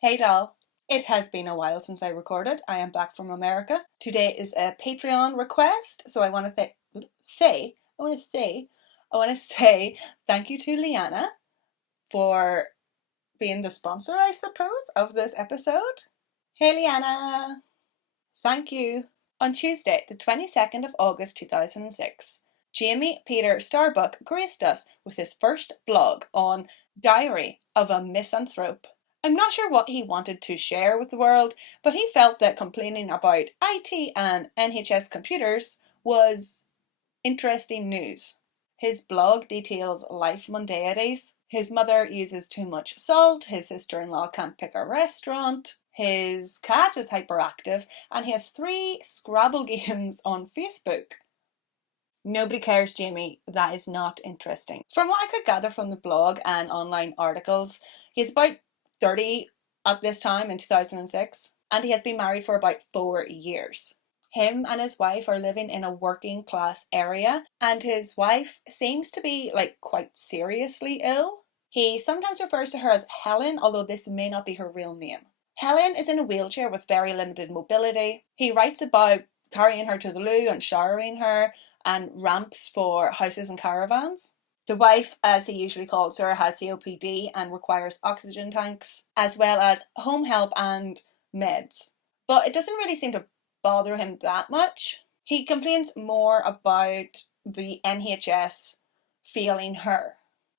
Hey doll. It has been a while since I recorded. I am back from America. Today is a Patreon request, so I want to say thank you to Liana for being the sponsor, I suppose, of this episode. Hey Liana, thank you. On Tuesday, the 22nd of August 2006, Jamie Peter Starbuck graced us with his first blog on Diary of a Misanthrope. I'm not sure what he wanted to share with the world, but he felt that complaining about IT and NHS computers was interesting news. His blog details life mundanities. His mother uses too much salt, his sister-in-law can't pick a restaurant, his cat is hyperactive, and he has 3 Scrabble games on Facebook. Nobody cares, Jamie. That is not interesting. From what I could gather from the blog and online articles, he's about 30 at this time in 2006, and he has been married for about 4 years. Him and his wife are living in a working class area, and his wife seems to be quite seriously ill. He sometimes refers to her as Helen, although this may not be her real name. Helen is in a wheelchair with very limited mobility. He writes about carrying her to the loo and showering her, and ramps for houses and caravans. The wife, as he usually calls her, has COPD and requires oxygen tanks, as well as home help and meds. But it doesn't really seem to bother him that much. He complains more about the NHS failing her.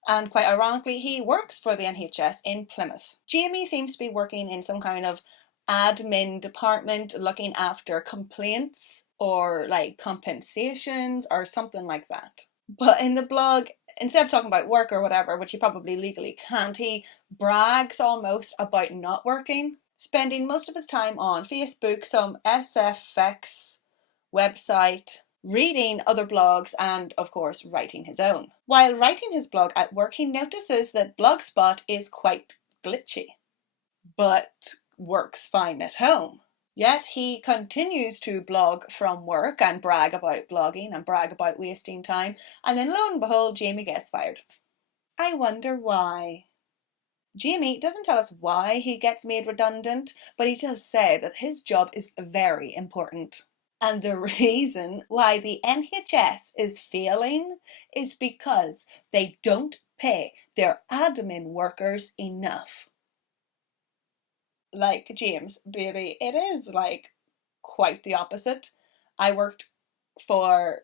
And quite ironically, he works for the NHS in Plymouth. Jamie seems to be working in some kind of admin department looking after complaints or compensations or something like that. But in the blog, instead of talking about work or whatever, which he probably legally can't, he brags almost about not working, spending most of his time on Facebook, some SFX website, reading other blogs, and of course writing his own. While writing his blog at work, he notices that Blogspot is quite glitchy, but works fine at home. Yet he continues to blog from work and brag about blogging and brag about wasting time, and then lo and behold, Jamie gets fired. I wonder why. Jamie doesn't tell us why he gets made redundant, but he does say that his job is very important. And the reason why the NHS is failing is because they don't pay their admin workers enough. James, baby, it is quite the opposite. I worked for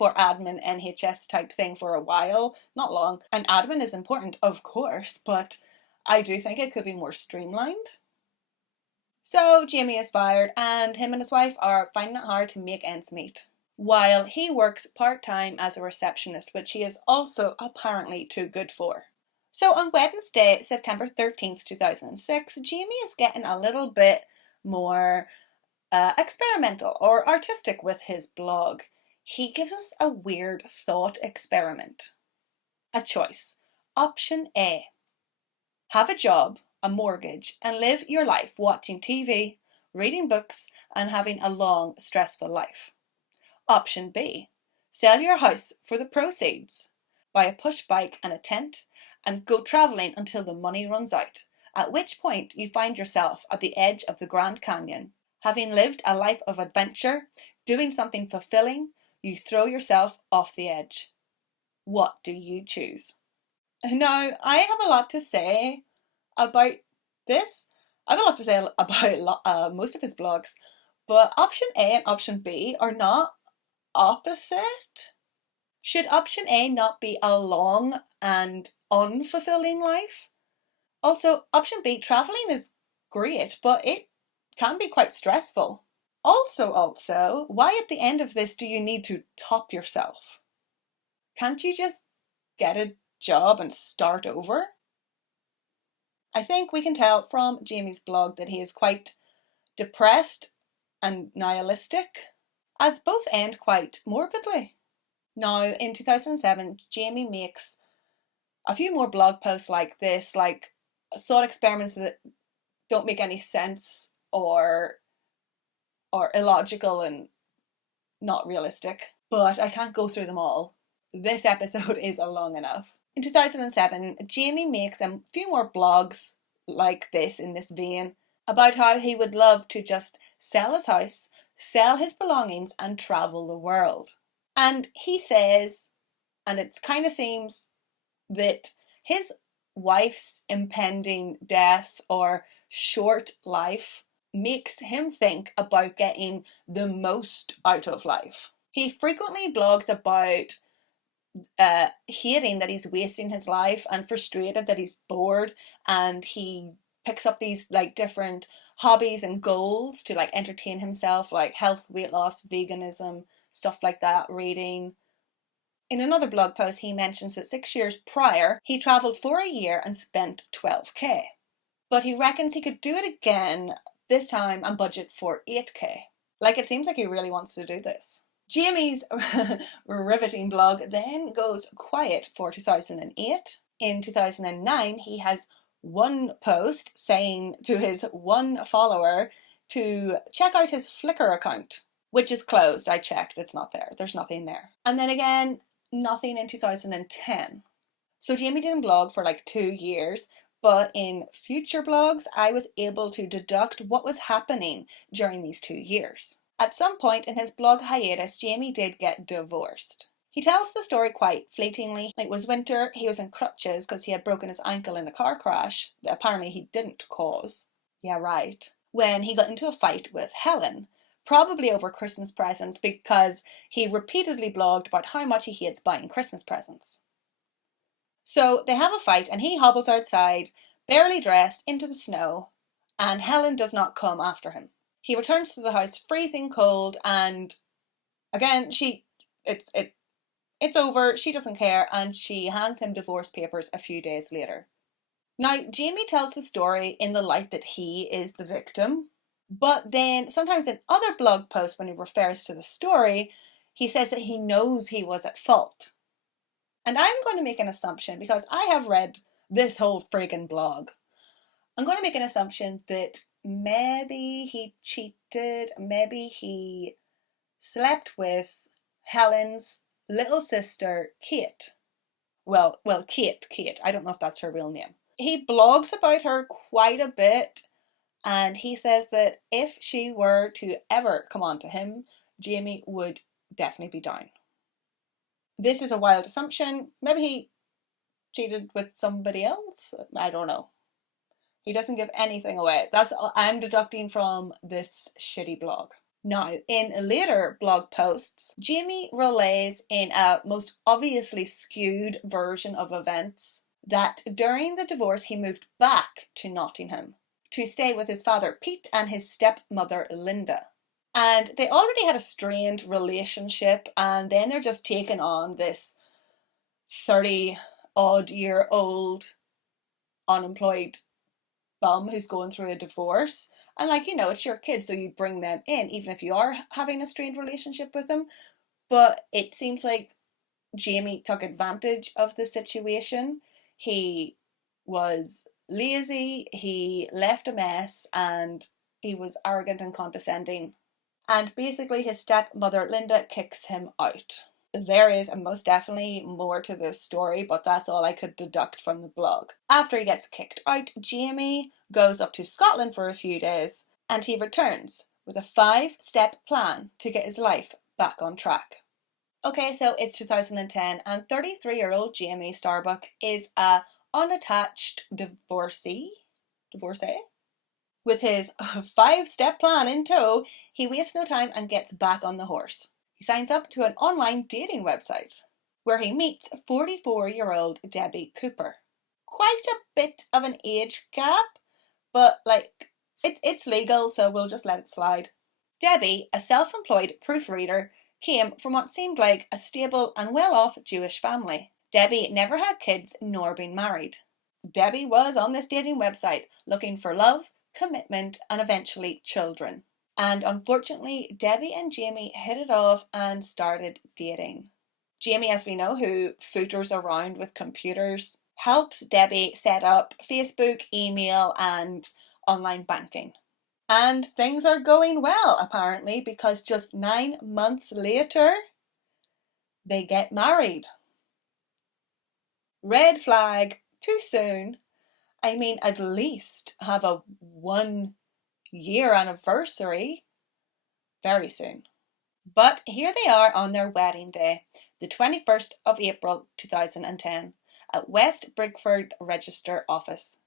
admin NHS type thing for a while, not long, and admin is important, of course, but I do think it could be more streamlined. So Jamie is fired, and him and his wife are finding it hard to make ends meet, while he works part-time as a receptionist, which he is also apparently too good for. So on Wednesday, September 13th, 2006, Jamie is getting a little bit more experimental or artistic with his blog. He gives us a weird thought experiment. A choice. Option A. Have a job, a mortgage, and live your life watching TV, reading books, and having a long, stressful life. Option B. Sell your house for the proceeds, buy a push bike and a tent, and go travelling until the money runs out, at which point you find yourself at the edge of the Grand Canyon. Having lived a life of adventure, doing something fulfilling, you throw yourself off the edge. What do you choose? Now, I have a lot to say about this. I have a lot to say about most of his blogs, but option A and option B are not opposite. Should option A not be a long and unfulfilling life? Also, option B, travelling is great, but it can be quite stressful. Also, why at the end of this do you need to top yourself? Can't you just get a job and start over? I think we can tell from Jamie's blog that he is quite depressed and nihilistic, as both end quite morbidly. Now, in 2007, Jamie makes a few more blog posts like this, like thought experiments that don't make any sense or illogical and not realistic. But I can't go through them all. This episode is long enough. In 2007, Jamie makes a few more blogs like this, in this vein, about how he would love to just sell his house, sell his belongings, and travel the world. And he says, and it kind of seems that his wife's impending death or short life makes him think about getting the most out of life. He frequently blogs about hating that he's wasting his life and frustrated that he's bored, and he picks up these like different hobbies and goals to like entertain himself, like health, weight loss, veganism, stuff like that, reading. In another blog post, he mentions that 6 years prior, he travelled for a year and spent 12k. But he reckons he could do it again this time and budget for 8k. Like, it seems like he really wants to do this. Jamie's riveting blog then goes quiet for 2008. In 2009, he has one post saying to his one follower to check out his Flickr account, which is closed. I checked, it's not there. There's nothing there. And then again, nothing in 2010. So Jamie didn't blog for like 2 years, but in future blogs, I was able to deduct what was happening during these 2 years. At some point in his blog hiatus, Jamie did get divorced. He tells the story quite fleetingly. It was winter, he was in crutches because he had broken his ankle in a car crash that apparently he didn't cause. Yeah, right. When he got into a fight with Helen, probably over Christmas presents, because he repeatedly blogged about how much he hates buying Christmas presents. So they have a fight and he hobbles outside, barely dressed, into the snow, and Helen does not come after him. He returns to the house freezing cold, and again, it's over, she doesn't care, and she hands him divorce papers a few days later. Now, Jamie tells the story in the light that he is the victim, but then sometimes in other blog posts when he refers to the story, he says that he knows he was at fault. And I'm going to make an assumption, because I have read this whole friggin' blog. I'm going to make an assumption that maybe he cheated, maybe he slept with Helen's little sister, Kate. Well, Kate. I don't know if that's her real name. He blogs about her quite a bit, and he says that if she were to ever come on to him, Jamie would definitely be down. This is a wild assumption. Maybe he cheated with somebody else. I don't know. He doesn't give anything away. That's all I'm deducting from this shitty blog. Now, in later blog posts, Jamie relays in a most obviously skewed version of events that during the divorce he moved back to Nottingham to stay with his father Pete and his stepmother Linda. And they already had a strained relationship, and then they're just taking on this 30-odd-year-old unemployed bum who's going through a divorce. And like, you know, it's your kid, so you bring them in, even if you are having a strained relationship with them. But it seems like Jamie took advantage of the situation. He was lazy, he left a mess, and he was arrogant and condescending. And basically his stepmother Linda kicks him out. There is most definitely more to this story, but that's all I could deduct from the blog. After he gets kicked out, Jamie goes up to Scotland for a few days, and he returns with a 5-step plan to get his life back on track. Okay, so it's 2010, and 33-year-old Jamie Starbuck is a unattached divorcee? With his 5-step plan in tow, he wastes no time and gets back on the horse. He signs up to an online dating website where he meets 44-year-old Debbie Cooper. Quite a bit of an age gap, but like, it's legal, so we'll just let it slide. Debbie, a self-employed proofreader, came from what seemed like a stable and well-off Jewish family. Debbie never had kids nor been married. Debbie was on this dating website looking for love, commitment, and eventually children. And unfortunately, Debbie and Jamie hit it off and started dating. Jamie, as we know, who footers around with computers, helps Debbie set up Facebook, email, and online banking. And things are going well, apparently, because just 9 months later, they get married. Red flag, too soon. I mean, at least have a 1 year anniversary very soon. But here they are on their wedding day, the 21st of April 2010, at West Brigford Register Office.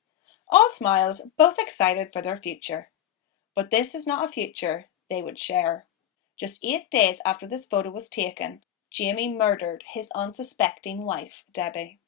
All smiles, both excited for their future. But this is not a future they would share. Just 8 days after this photo was taken, Jamie murdered his unsuspecting wife, Debbie,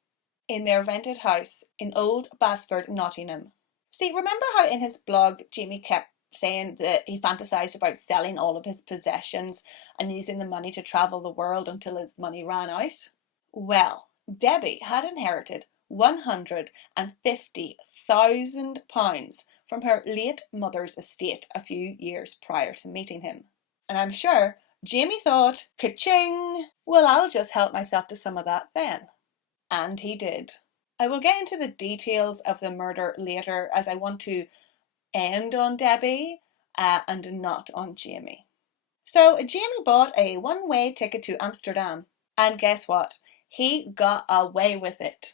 in their rented house in Old Basford, Nottingham. See, remember how in his blog Jamie kept saying that he fantasized about selling all of his possessions and using the money to travel the world until his money ran out? Well, Debbie had inherited £150,000 from her late mother's estate a few years prior to meeting him. And I'm sure Jamie thought, ka-ching, well, I'll just help myself to some of that then. And he did. I will get into the details of the murder later, as I want to end on Debbie and not on Jamie. So Jamie bought a one-way ticket to Amsterdam, and guess what? He got away with it.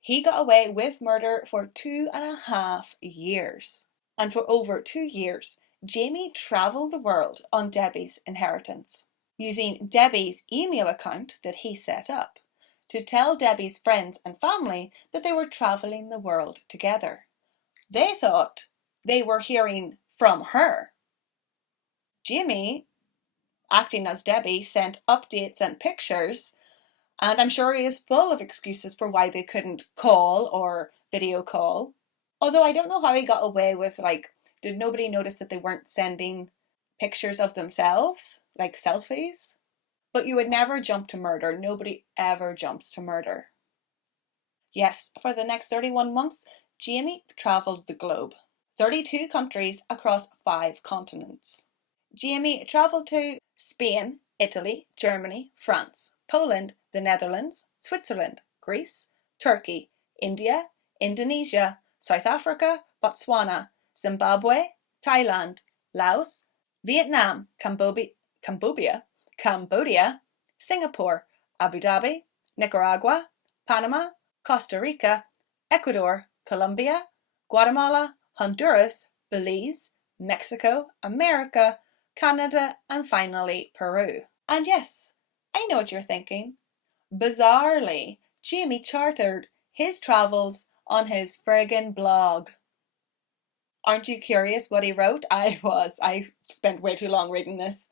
He got away with murder for 2.5 years. And for over 2 years, Jamie travelled the world on Debbie's inheritance, using Debbie's email account that he set up to tell Debbie's friends and family that they were travelling the world together. They thought they were hearing from her. Jamie, acting as Debbie, sent updates and pictures, and I'm sure he is full of excuses for why they couldn't call or video call. Although I don't know how he got away with, did nobody notice that they weren't sending pictures of themselves, like selfies? But you would never jump to murder. Nobody ever jumps to murder. Yes, for the next 31 months, Jamie travelled the globe. 32 countries across 5 continents. Jamie travelled to Spain, Italy, Germany, France, Poland, the Netherlands, Switzerland, Greece, Turkey, India, Indonesia, South Africa, Botswana, Zimbabwe, Thailand, Laos, Vietnam, Cambodia, Singapore, Abu Dhabi, Nicaragua, Panama, Costa Rica, Ecuador, Colombia, Guatemala, Honduras, Belize, Mexico, America, Canada, and finally Peru. And yes, I know what you're thinking. Bizarrely, Jamie chartered his travels on his friggin' blog. Aren't you curious what he wrote? I was. I spent way too long reading this.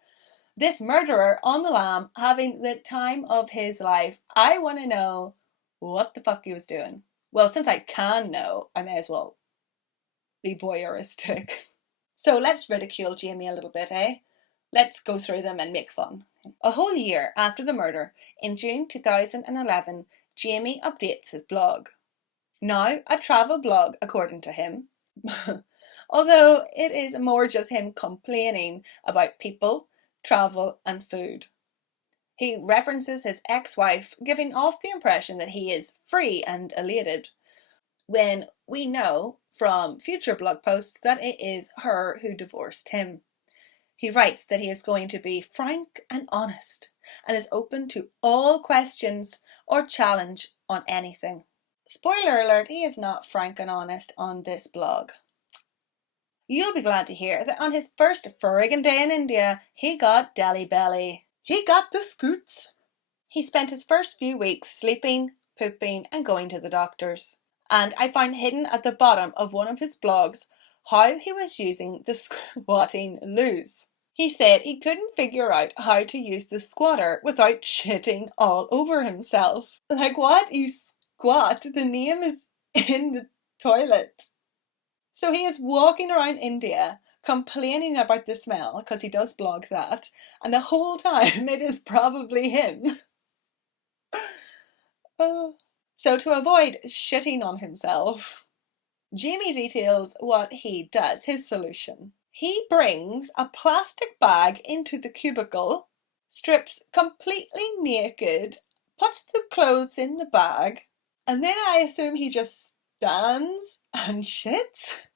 This murderer on the lam having the time of his life. I want to know what the fuck he was doing. Well, since I can know, I may as well be voyeuristic. So let's ridicule Jamie a little bit, eh? Let's go through them and make fun. A whole year after the murder, in June 2011, Jamie updates his blog. Now a travel blog, according to him. Although it is more just him complaining about people, travel, and food. He references his ex-wife, giving off the impression that he is free and elated, when we know from future blog posts that it is her who divorced him. He writes that he is going to be frank and honest, and is open to all questions or challenge on anything. Spoiler alert, he is not frank and honest on this blog. You'll be glad to hear that on his first friggin' day in India, he got Delhi belly. He got the scoots. He spent his first few weeks sleeping, pooping, and going to the doctors. And I found hidden at the bottom of one of his blogs how he was using the squatting loos. He said he couldn't figure out how to use the squatter without shitting all over himself. Like what? You squat? The name is in the toilet. So he is walking around India complaining about the smell, because he does blog that, and the whole time it is probably him. So to avoid shitting on himself, Jamie details what he does, his solution. He brings a plastic bag into the cubicle, strips completely naked, puts the clothes in the bag, and then I assume he just stands and shits,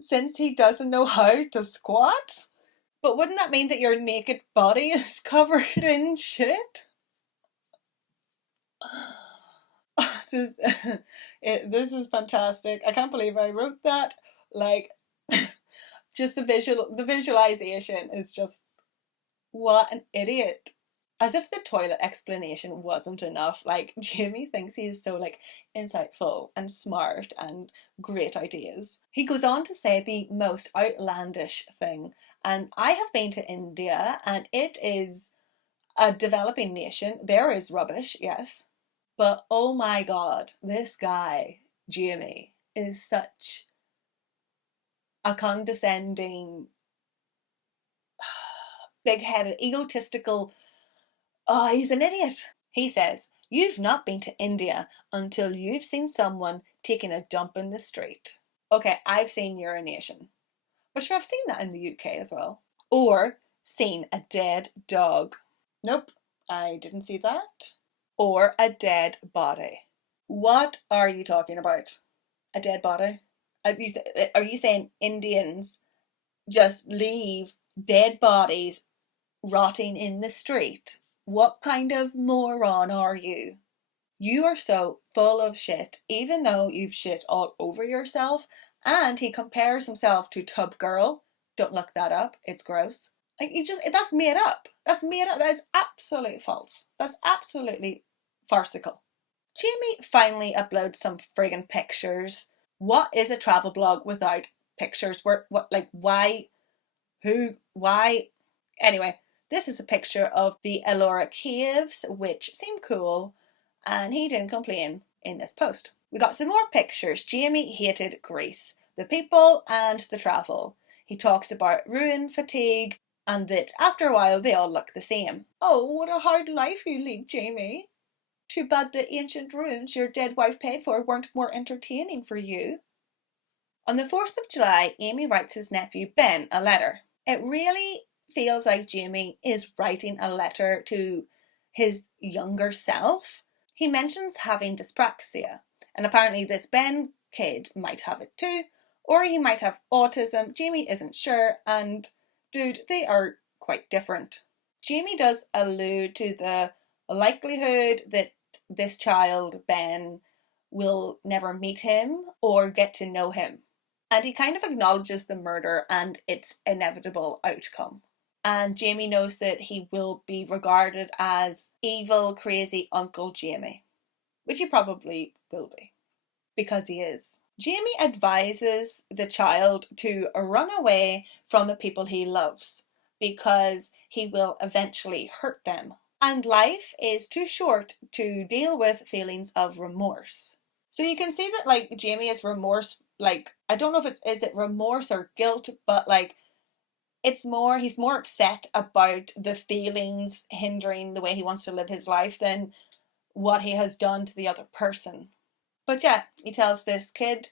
since he doesn't know how to squat. But wouldn't that mean that your naked body is covered in shit? This is, this is fantastic. I can't believe I wrote that. Like, just the visualization is just, what an idiot. As if the toilet explanation wasn't enough, like Jamie thinks he's so like insightful and smart and great ideas. He goes on to say the most outlandish thing, and I have been to India and it is a developing nation. There is rubbish, yes, but oh my god, this guy, Jamie, is such a condescending, big-headed, egotistical. Oh, he's an idiot. He says, "You've not been to India until you've seen someone taking a dump in the street." Okay, I've seen urination. But sure, I've seen that in the UK as well. Or seen a dead dog. Nope, I didn't see that. Or a dead body. What are you talking about? A dead body? Are you saying Indians just leave dead bodies rotting in the street? What kind of moron are you? You are so full of shit, even though you've shit all over yourself. And he compares himself to Tub Girl. Don't look that up, it's gross. Like, that's made up. That's made up. That is absolutely false. That's absolutely farcical. Jamie finally uploads some friggin' pictures. What is a travel blog without pictures? Why? Who? Why? Anyway, this is a picture of the Ellora Caves, which seem cool, and he didn't complain in this post. We got some more pictures. Jamie hated Greece, the people and the travel. He talks about ruin fatigue and that after a while they all look the same. Oh, what a hard life you lead, Jamie. Too bad the ancient ruins your dead wife paid for weren't more entertaining for you. On the 4th of July, Amy writes his nephew Ben a letter. It really feels like Jamie is writing a letter to his younger self. He mentions having dyspraxia, and apparently this Ben kid might have it too, or he might have autism. Jamie isn't sure, and dude, they are quite different. Jamie does allude to the likelihood that this child, Ben, will never meet him or get to know him. And he kind of acknowledges the murder and its inevitable outcome. And Jamie knows that he will be regarded as evil, crazy Uncle Jamie, which he probably will be, because he is. Jamie advises the child to run away from the people he loves, because he will eventually hurt them. And life is too short to deal with feelings of remorse. So you can see that, like, Jamie is remorse, like, I don't know if is it remorse or guilt, but like, he's more upset about the feelings hindering the way he wants to live his life than what he has done to the other person. But yeah, he tells this kid,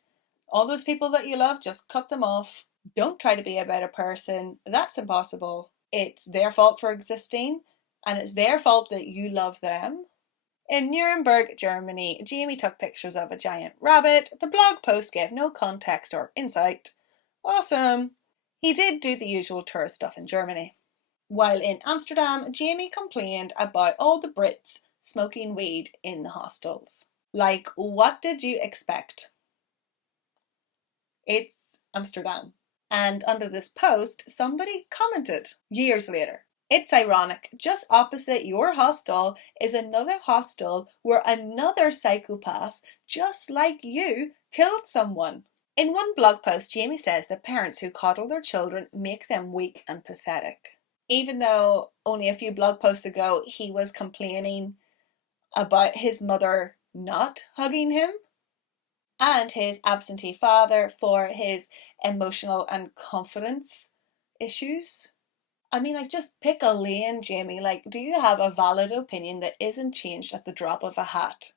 all those people that you love, just cut them off. Don't try to be a better person. That's impossible. It's their fault for existing, and it's their fault that you love them. In Nuremberg, Germany, Jamie took pictures of a giant rabbit. The blog post gave no context or insight. Awesome! He did do the usual tourist stuff in Germany. While in Amsterdam, Jamie complained about all the Brits smoking weed in the hostels. Like, what did you expect? It's Amsterdam. And under this post, somebody commented years later. It's ironic, just opposite your hostel is another hostel where another psychopath, just like you, killed someone. In one blog post, Jamie says that parents who coddle their children make them weak and pathetic. Even though only a few blog posts ago he was complaining about his mother not hugging him and his absentee father for his emotional and confidence issues. I mean, like, just pick a lane, Jamie. Like, do you have a valid opinion that isn't changed at the drop of a hat?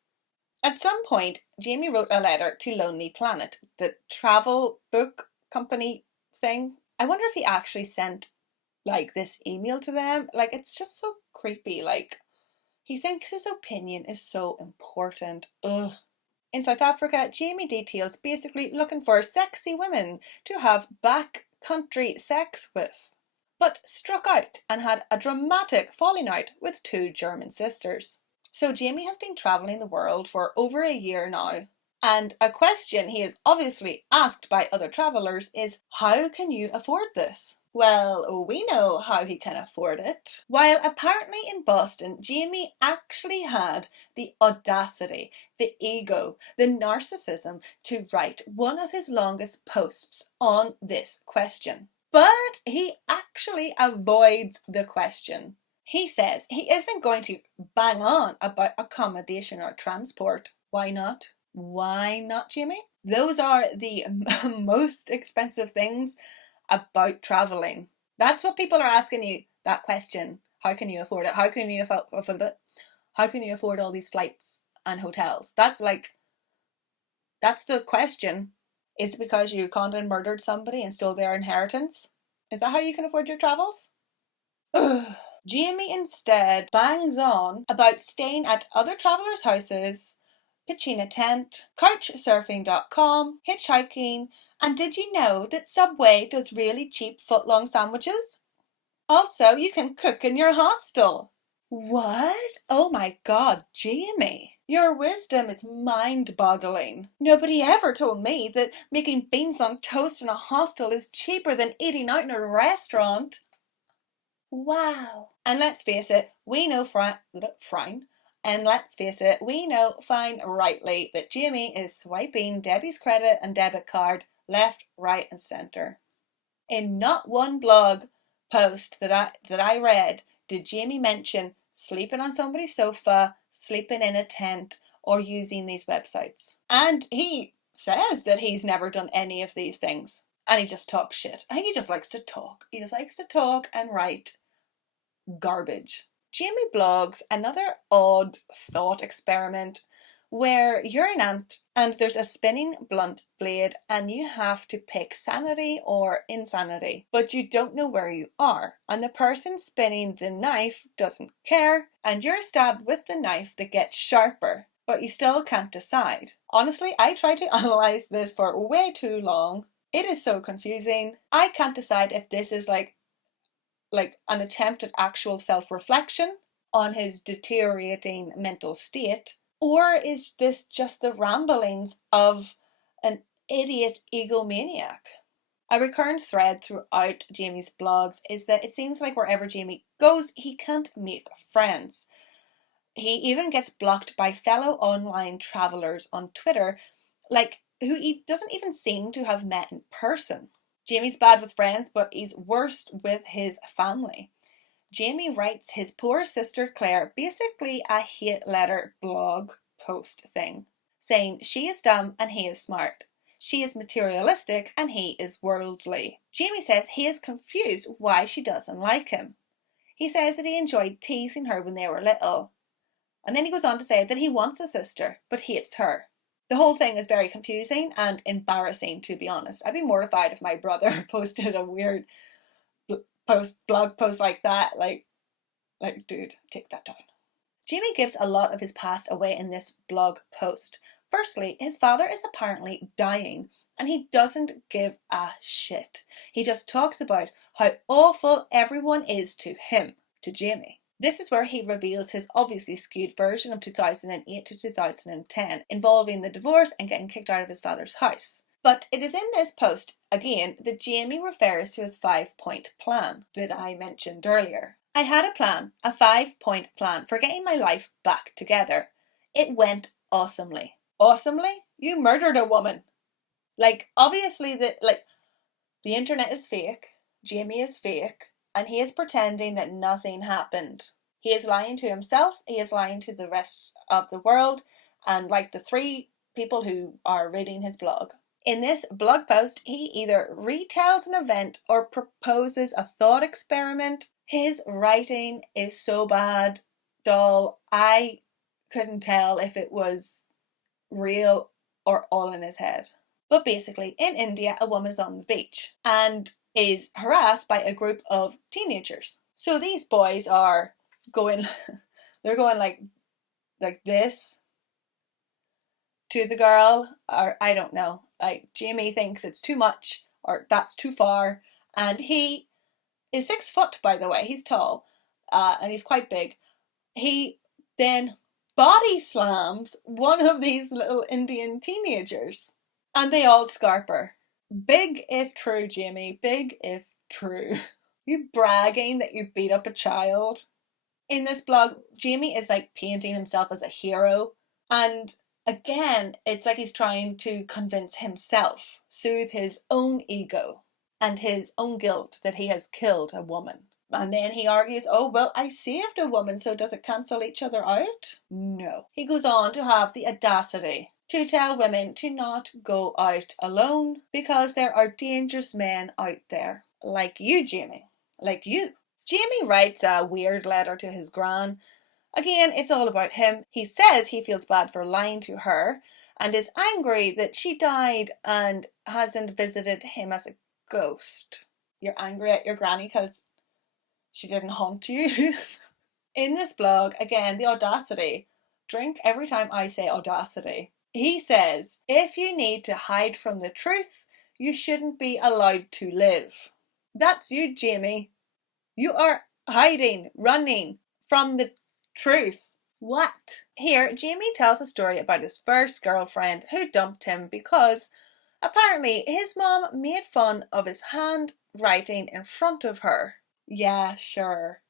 At some point, Jamie wrote a letter to Lonely Planet, the travel book company thing. I wonder if he actually sent, like, this email to them. Like, it's just so creepy. Like, he thinks his opinion is so important. Ugh. In South Africa, Jamie details basically looking for sexy women to have backcountry sex with, but struck out and had a dramatic falling out with two German sisters. So Jamie has been travelling the world for over a year now. And a question he is obviously asked by other travellers is, how can you afford this? Well, we know how he can afford it. While apparently in Boston, Jamie actually had the audacity, the ego, the narcissism to write one of his longest posts on this question. But he actually avoids the question. He says he isn't going to bang on about accommodation or transport. Why not? Why not, Jamie? Those are the most expensive things about traveling. That's what people are asking you, that question. How can you afford it? How can you afford it? How can you afford all these flights and hotels? That's the question. Is it because you conned and murdered somebody and stole their inheritance? Is that how you can afford your travels? Ugh. Jamie instead bangs on about staying at other travellers' houses, pitching a tent, couchsurfing.com, hitchhiking, and did you know that Subway does really cheap footlong sandwiches? Also, you can cook in your hostel. What? Oh my god, Jamie. Your wisdom is mind-boggling. Nobody ever told me that making beans on toast in a hostel is cheaper than eating out in a restaurant. Wow. And let's face it, we know fine rightly that Jamie is swiping Debbie's credit and debit card left, right, and centre. In not one blog post that I read did Jamie mention sleeping on somebody's sofa, sleeping in a tent, or using these websites. And he says that he's never done any of these things. And he just talks shit. I think he just likes to talk. He just likes to talk and write garbage. Jamie blogs another odd thought experiment where you're an ant and there's a spinning blunt blade and you have to pick sanity or insanity, but you don't know where you are, and the person spinning the knife doesn't care, and you're stabbed with the knife that gets sharper, but you still can't decide. Honestly, I tried to analyze this for way too long. It is so confusing. I can't decide if this is like an attempt at actual self-reflection on his deteriorating mental state, or is this just the ramblings of an idiot egomaniac? A recurrent thread throughout Jamie's blogs is that it seems like wherever Jamie goes, he can't make friends. He even gets blocked by fellow online travellers on Twitter, who he doesn't even seem to have met in person. Jamie's bad with friends, but he's worst with his family. Jamie writes his poor sister Claire basically a hate letter blog post thing, saying she is dumb and he is smart. She is materialistic and he is worldly. Jamie says he is confused why she doesn't like him. He says that he enjoyed teasing her when they were little. And then he goes on to say that he wants a sister, but hates her. The whole thing is very confusing and embarrassing, to be honest. I'd be mortified if my brother posted a weird blog post like that. Like, dude, take that down. Jamie gives a lot of his past away in this blog post. Firstly, his father is apparently dying and he doesn't give a shit. He just talks about how awful everyone is to him, to Jamie. This is where he reveals his obviously skewed version of 2008 to 2010, involving the divorce and getting kicked out of his father's house. But it is in this post, again, that Jamie refers to his 5-point plan that I mentioned earlier. I had a plan, a 5-point plan for getting my life back together. It went awesomely. Awesomely? You murdered a woman. Obviously, the internet is fake, Jamie is fake, and he is pretending that nothing happened. He is lying to himself, he is lying to the rest of the world, and like the 3 people who are reading his blog. In this blog post, he either retells an event or proposes a thought experiment. His writing is so bad, dull, I couldn't tell if it was real or all in his head. But basically, in India, a woman is on the beach and is harassed by a group of teenagers. So these boys are going, they're going like this to the girl, or I don't know. Jamie thinks it's too much or that's too far, and he is 6 foot, by the way. He's tall, and he's quite big. He then body slams one of these little Indian teenagers. And they all scarp her. Big if true, Jamie. Big if true. You bragging that you beat up a child. In this blog, Jamie is like painting himself as a hero. And again, it's like he's trying to convince himself, soothe his own ego and his own guilt that he has killed a woman. And then he argues, oh, well, I saved a woman, so does it cancel each other out? No. He goes on to have the audacity to tell women to not go out alone because there are dangerous men out there. Like you, Jamie. Like you. Jamie writes a weird letter to his gran. Again, it's all about him. He says he feels bad for lying to her and is angry that she died and hasn't visited him as a ghost. You're angry at your granny because she didn't haunt you. In this blog, again, the audacity. Drink every time I say audacity. He says, if you need to hide from the truth, you shouldn't be allowed to live. That's you, Jamie. You are hiding, running from the truth. What? Here, Jamie tells a story about his first girlfriend who dumped him because apparently his mom made fun of his handwriting in front of her. Yeah, sure.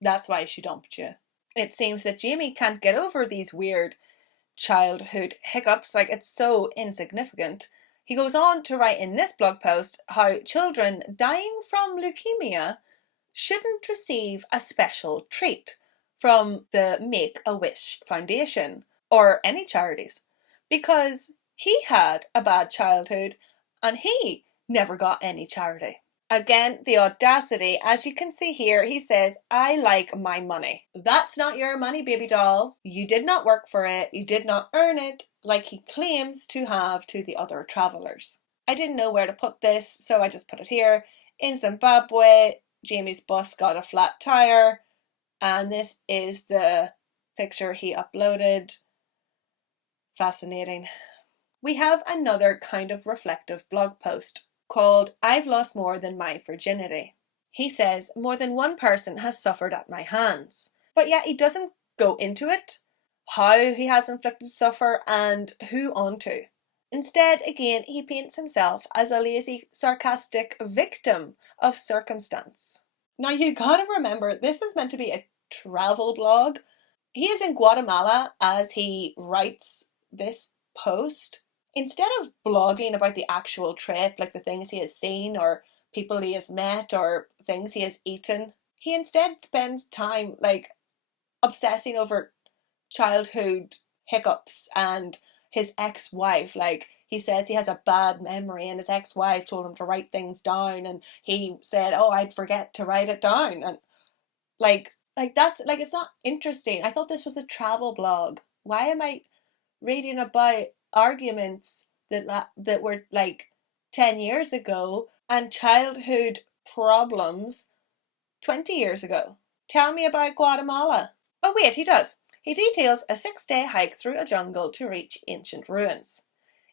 That's why she dumped you. It seems that Jamie can't get over these weird childhood hiccups, like it's so insignificant. He goes on to write in this blog post how children dying from leukemia shouldn't receive a special treat from the Make-A-Wish Foundation or any charities because he had a bad childhood and he never got any charity. Again, the audacity, as you can see here, he says, I like my money. That's not your money, baby doll. You did not work for it. You did not earn it like he claims to have to the other travellers. I didn't know where to put this, so I just put it here. In Zimbabwe, Jamie's bus got a flat tire, and this is the picture he uploaded. Fascinating. We have another kind of reflective blog post called I've Lost More Than My Virginity. He says, more than one person has suffered at my hands. But yet he doesn't go into it, how he has inflicted suffer and who onto. Instead, again, he paints himself as a lazy, sarcastic victim of circumstance. Now you gotta remember, this is meant to be a travel blog. He is in Guatemala as he writes this post. Instead of blogging about the actual trip, like the things he has seen or people he has met or things he has eaten, he instead spends time like obsessing over childhood hiccups and his ex-wife. Like he says he has a bad memory and his ex-wife told him to write things down and he said, oh, I'd forget to write it down. And like that's like, it's not interesting. I thought this was a travel blog. Why am I reading about arguments that were like 10 years ago and childhood problems 20 years ago? Tell me about Guatemala. Oh wait, he does. He details a 6-day hike through a jungle to reach ancient ruins.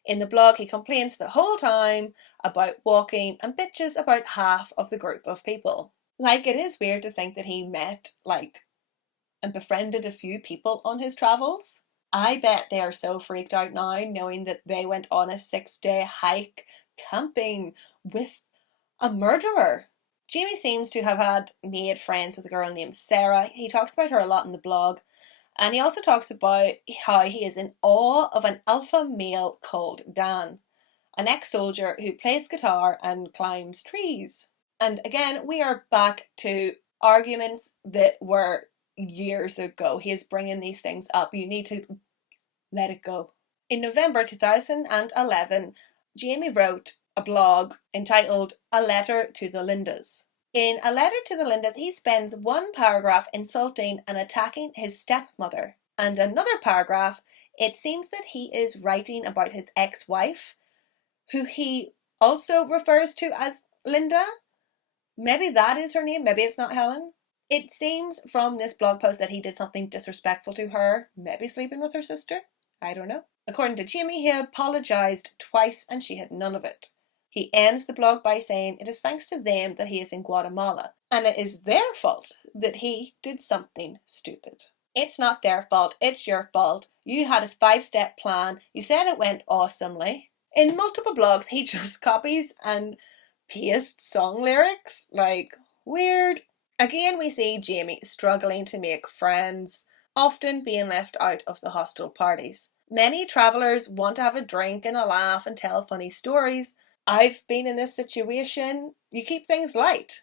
In the blog, he complains the whole time about walking and bitches about half of the group of people. Like, it is weird to think that he met and befriended a few people on his travels. I bet they are so freaked out now knowing that they went on a 6-day hike camping with a murderer. Jamie seems to have made friends with a girl named Sarah. He talks about her a lot in the blog. And he also talks about how he is in awe of an alpha male called Dan, an ex-soldier who plays guitar and climbs trees. And again, we are back to arguments that were years ago. He is bringing these things up. You need to let it go. In November 2011, Jamie wrote a blog entitled A Letter to the Lindas. In A Letter to the Lindas, he spends one paragraph insulting and attacking his stepmother. And another paragraph, it seems that he is writing about his ex-wife, who he also refers to as Linda. Maybe that is her name, maybe it's not Helen. It seems from this blog post that he did something disrespectful to her, maybe sleeping with her sister. I don't know. According to Jamie, he apologised twice and she had none of it. He ends the blog by saying it is thanks to them that he is in Guatemala and it is their fault that he did something stupid. It's not their fault, it's your fault. You had a 5-step plan, you said it went awesomely. In multiple blogs, he just copies and pastes song lyrics. Like, weird. Again, we see Jamie struggling to make friends, often being left out of the hostel parties. Many travellers want to have a drink and a laugh and tell funny stories. I've been in this situation. You keep things light.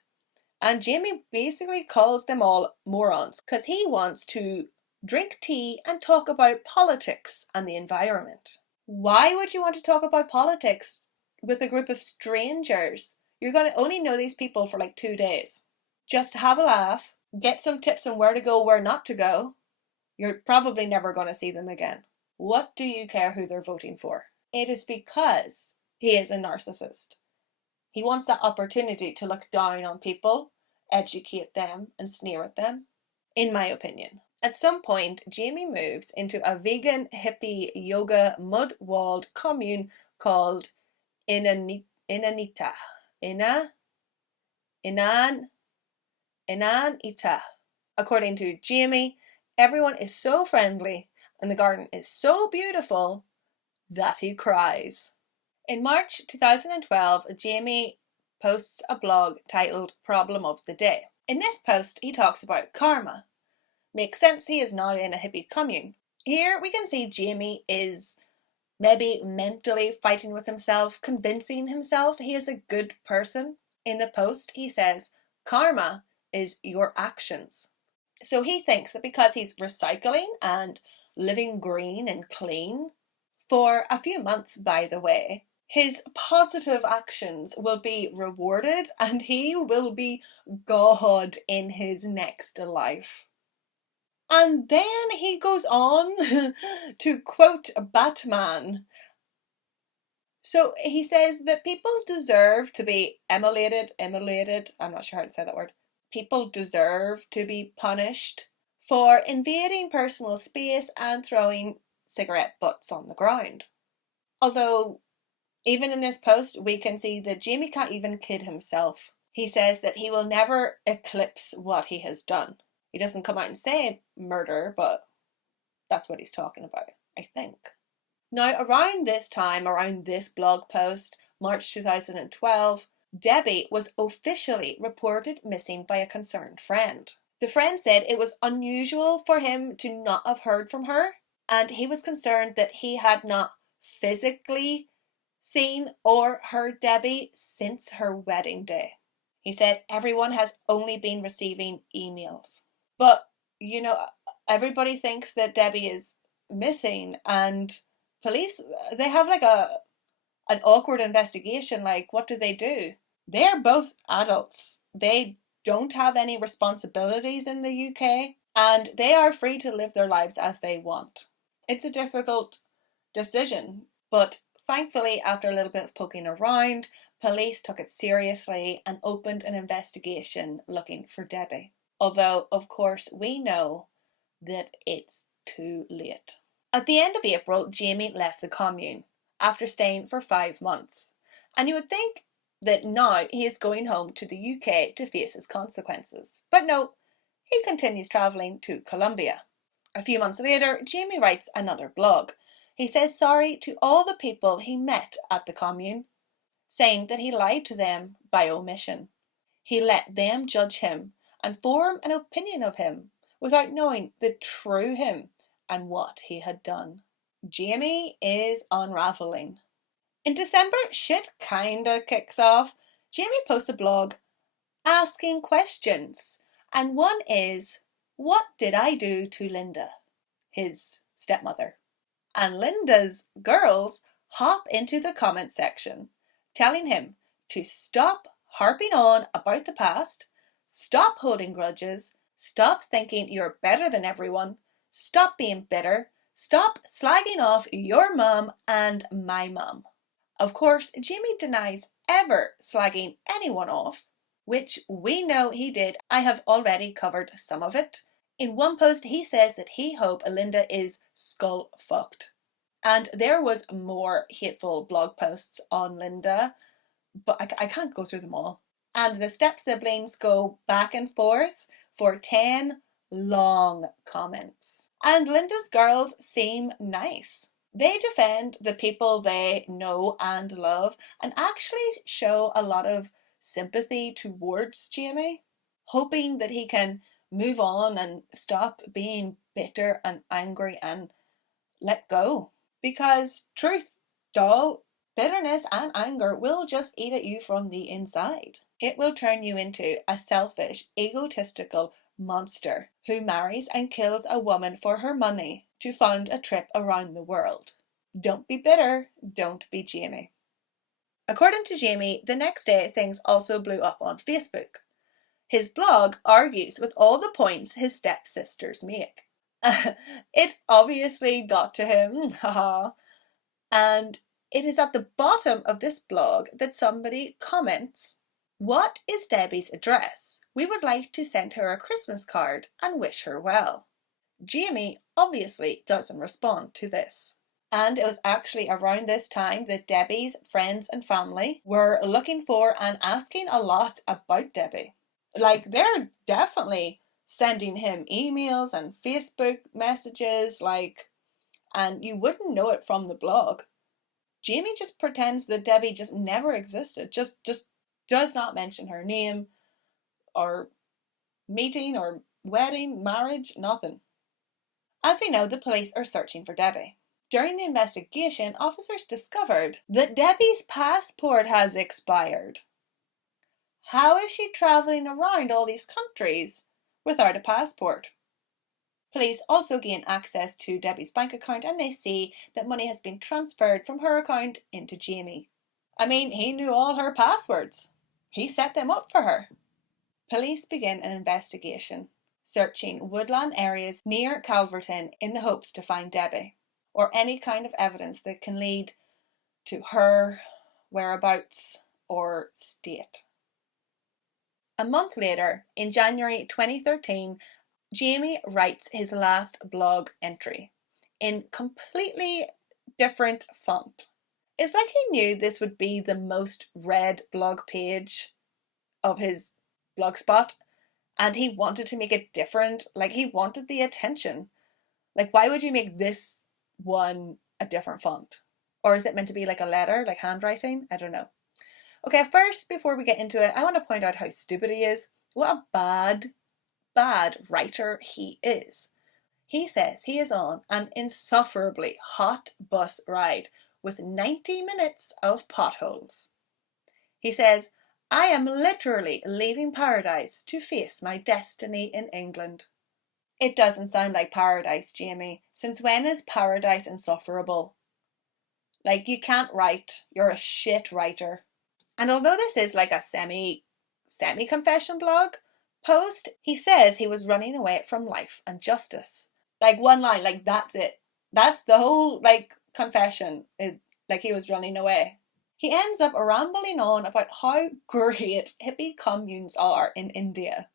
And Jamie basically calls them all morons because he wants to drink tea and talk about politics and the environment. Why would you want to talk about politics with a group of strangers? You're going to only know these people for like 2 days. Just have a laugh, get some tips on where to go, where not to go. You're probably never going to see them again. What do you care who they're voting for? It is because he is a narcissist. He wants that opportunity to look down on people, educate them, and sneer at them, in my opinion. At some point, Jamie moves into a vegan, hippie, yoga, mud-walled commune called Inanita. Inanita. According to Jamie, everyone is so friendly and the garden is so beautiful that he cries. In March 2012, Jamie posts a blog titled Problem of the Day. In this post, he talks about karma. Makes sense, he is now in a hippie commune. Here we can see Jamie is maybe mentally fighting with himself, convincing himself he is a good person. In the post, he says, karma is your actions. So he thinks that because he's recycling and living green and clean, for a few months, by the way, his positive actions will be rewarded and he will be God in his next life. And then he goes on to quote Batman. So he says that people deserve to be immolated, I'm not sure how to say that word. People deserve to be punished for invading personal space and throwing cigarette butts on the ground. Although, even in this post, we can see that Jamie can't even kid himself. He says that he will never eclipse what he has done. He doesn't come out and say murder, but that's what he's talking about, I think. Now, around this time, around this blog post, March 2012, Debbie was officially reported missing by a concerned friend. The friend said it was unusual for him to not have heard from her, and he was concerned that he had not physically seen or heard Debbie since her wedding day. He said everyone has only been receiving emails. But, everybody thinks that Debbie is missing, and police, they have like an awkward investigation. Like, what do? They're both adults. They don't have any responsibilities in the UK, and they are free to live their lives as they want. It's a difficult decision, but thankfully, after a little bit of poking around, police took it seriously and opened an investigation looking for Debbie. Although, of course, we know that it's too late. At the end of April, Jamie left the commune after staying for 5 months. And you would think that now he is going home to the UK to face his consequences. But no, he continues travelling to Colombia. A few months later, Jamie writes another blog. He says sorry to all the people he met at the commune, saying that he lied to them by omission. He let them judge him and form an opinion of him without knowing the true him and what he had done. Jamie is unraveling. In December, shit kinda kicks off. Jamie posts a blog asking questions, and one is, what did I do to Linda, his stepmother? And Linda's girls hop into the comment section, telling him to stop harping on about the past, stop holding grudges, stop thinking you're better than everyone, stop being bitter, stop slagging off your mum and my mum. Of course, Jamie denies ever slagging anyone off, which we know he did. I have already covered some of it. In one post, he says that he hopes Linda is skull fucked. And there was more hateful blog posts on Linda, but I can't go through them all. And the step siblings go back and forth for 10 long comments. And Linda's girls seem nice. They defend the people they know and love and actually show a lot of sympathy towards Jamie, hoping that he can move on and stop being bitter and angry and let go. Because truth, doll, bitterness and anger will just eat at you from the inside. It will turn you into a selfish, egotistical monster who marries and kills a woman for her money to fund a trip around the world. Don't be bitter, don't be Jamie. According to Jamie, the next day things also blew up on Facebook. His blog argues with all the points his stepsisters make. It obviously got to him, haha. And it is at the bottom of this blog that somebody comments, "What is Debbie's address? We would like to send her a Christmas card and wish her well." Jamie obviously doesn't respond to this. And it was actually around this time that Debbie's friends and family were looking for and asking a lot about Debbie. Like, they're definitely sending him emails and Facebook messages, and you wouldn't know it from the blog. Jamie just pretends that Debbie just never existed, just does not mention her name or meeting or wedding, marriage, nothing. As we know, the police are searching for Debbie. During the investigation, officers discovered that Debbie's passport has expired. How is she travelling around all these countries without a passport? Police also gain access to Debbie's bank account and they see that money has been transferred from her account into Jamie. I mean, he knew all her passwords. He set them up for her. Police begin an investigation, searching woodland areas near Calverton in the hopes to find Debbie, or any kind of evidence that can lead to her whereabouts or state. A month later, in January 2013, Jamie writes his last blog entry in completely different font. It's like he knew this would be the most read blog page of his blogspot and he wanted to make it different. Like, he wanted the attention. Like, why would you make this one a different font? Or is it meant to be like a letter, like handwriting? I don't know. Okay, first, before we get into it, I want to point out how stupid he is. What a bad writer he is. He says he is on an insufferably hot bus ride with 90 minutes of potholes. He says, "I am literally leaving paradise to face my destiny in England." It doesn't sound like paradise, Jamie. Since when is paradise insufferable? Like, you can't write. You're a shit writer. And although this is like a semi-confession blog post, he says he was running away from life and justice. Like, one line, like, that's it. That's the whole, like, confession, is like he was running away. He ends up rambling on about how great hippie communes are in India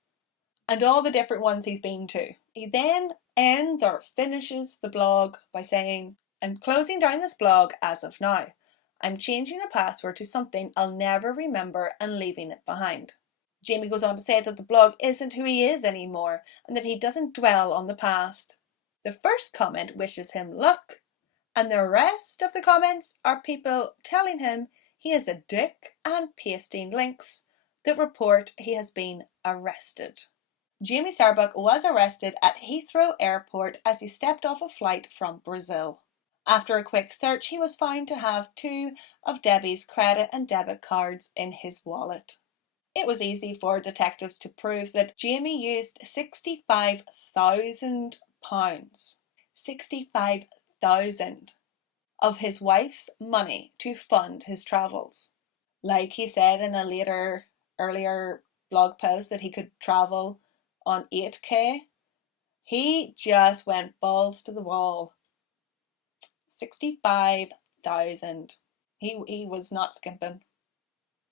and all the different ones he's been to. He then ends or finishes the blog by saying, "I'm closing down this blog as of now. I'm changing the password to something I'll never remember and leaving it behind." Jamie goes on to say that the blog isn't who he is anymore and that he doesn't dwell on the past. The first comment wishes him luck, and the rest of the comments are people telling him he is a dick and pasting links that report he has been arrested. Jamie Starbuck was arrested at Heathrow Airport as he stepped off a flight from Brazil. After a quick search, he was found to have 2 of Debbie's credit and debit cards in his wallet. It was easy for detectives to prove that Jamie used £65,000, 65,000 of his wife's money to fund his travels. Like he said in a earlier blog post that he could travel on 8k, he just went balls to the wall. 65,000. He was not skimping.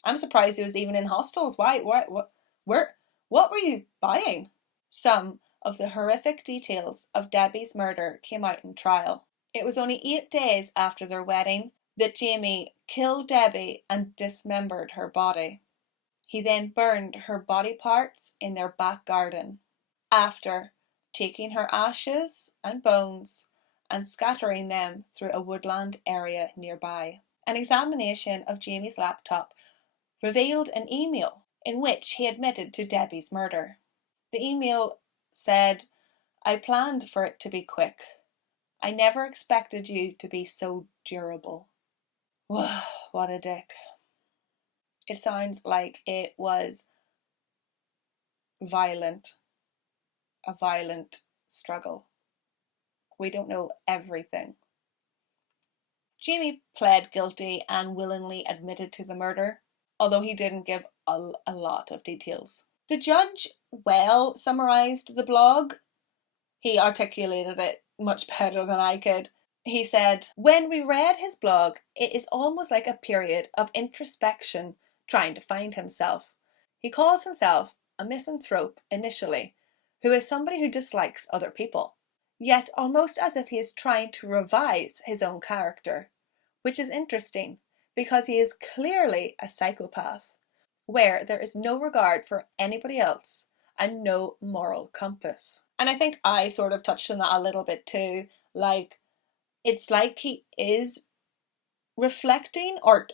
I'm surprised he was even in hostels. Why? What? What were you buying? Some of the horrific details of Debbie's murder came out in trial. It was only 8 days after their wedding that Jamie killed Debbie and dismembered her body. He then burned her body parts in their back garden. After, taking her ashes and bones and scattering them through a woodland area nearby. An examination of Jamie's laptop revealed an email in which he admitted to Debbie's murder. The email said, "I planned for it to be quick. I never expected you to be so durable." What a dick. It sounds like it was violent, a violent struggle. We don't know everything. Jamie pled guilty and willingly admitted to the murder, although he didn't give a lot of details. The judge well summarised the blog. He articulated it much better than I could. He said, "When we read his blog, it is almost like a period of introspection, trying to find himself. He calls himself a misanthrope initially, who is somebody who dislikes other people, yet almost as if he is trying to revise his own character, which is interesting because he is clearly a psychopath, where there is no regard for anybody else and no moral compass." And I think I sort of touched on that a little bit too. Like, it's like he is reflecting or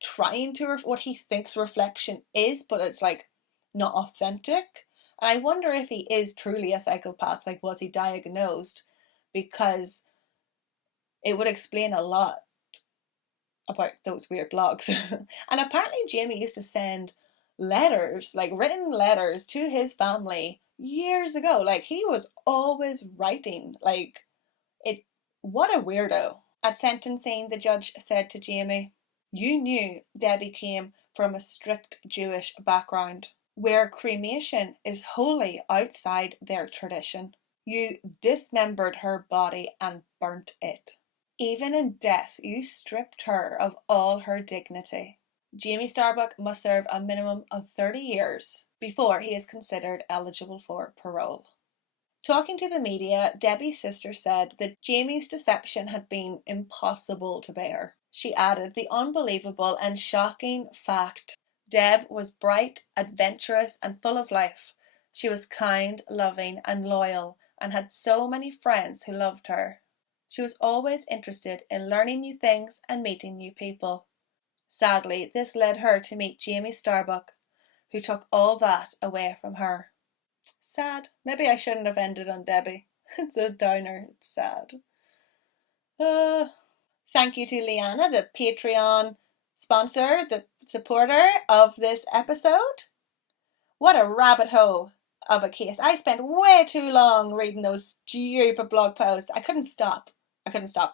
trying to what he thinks reflection is, but it's like not authentic. And I wonder if he is truly a psychopath. Like, was he diagnosed? Because it would explain a lot about those weird blogs. And apparently Jamie used to send letters, like written letters to his family years ago. Like, he was always writing. Like, what a weirdo. At sentencing, the judge said to Jamie, "You knew Debbie came from a strict Jewish background, where cremation is wholly outside their tradition. You dismembered her body and burnt it. Even in death, you stripped her of all her dignity. Jamie Starbuck must serve a minimum of 30 years before he is considered eligible for parole." Talking to the media, Debbie's sister said that Jamie's deception had been impossible to bear. She added the unbelievable and shocking fact: Deb was bright, adventurous, and full of life. She was kind, loving, and loyal, and had so many friends who loved her. She was always interested in learning new things and meeting new people. Sadly, this led her to meet Jamie Starbuck, who took all that away from her. Sad. Maybe I shouldn't have ended on Debbie. It's a downer. It's sad. Thank you to Liana, the Patreon sponsor, the supporter of this episode. What a rabbit hole of a case. I spent way too long reading those stupid blog posts. I couldn't stop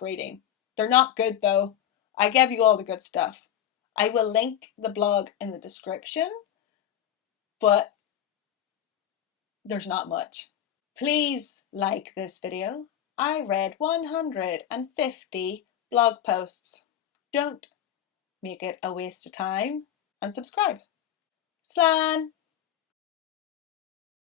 reading. They're not good though. I gave you all the good stuff. I will link the blog in the description, but there's not much. Please like this video. I read 150 blog posts. Don't make it a waste of time, and subscribe. Slán!